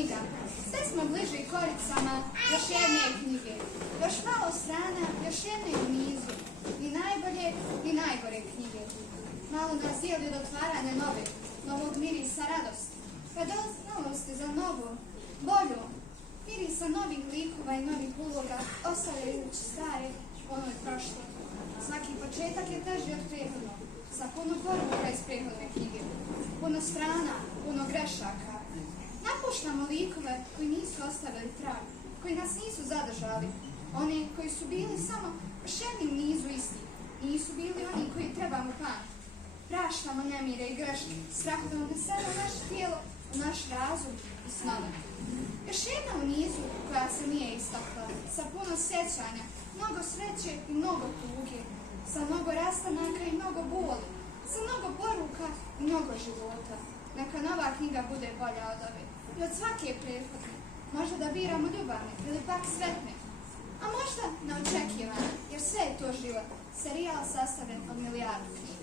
knjiga. Sve smo bliži koricama još jedne knjige. Još malo strana, još jedne u nizu. Ni najbolje, ni najgore knjige. Malo nas dijeli od otvaranja novog mirisa radosti. Radost novosti za novu, bolju, mirisa novih likova i novih uloga, ostavljajući stare u onoj prošloj. Svaki početak je teži od prethodnog, sa puno poruka iz prethodne knjige, puno strana, puno grešaka. Napuštamo likove koji nisu ostavili trag, koji nas nisu zadržali, one koji su bili samo još jednim nizu istih, nisu bili oni koji trebamo pamtiti. Praštamo nemire i greške, strahujemo na sebe, u naše tijelo, u naš razum i snove. Još jedna u nizu koja se nije istakla, sa puno sjećanja, mnogo sreće i mnogo tuge, sa mnogo rastanaka i mnogo boli, sa mnogo poruka i mnogo života. Neka nova knjiga bude bolja od ove i od svake prethodne. Možda da biramo ljubavne ili pak sretne, a možda neočekivane, jer sve je to život, serijal sastavljen od milijardu knjiga.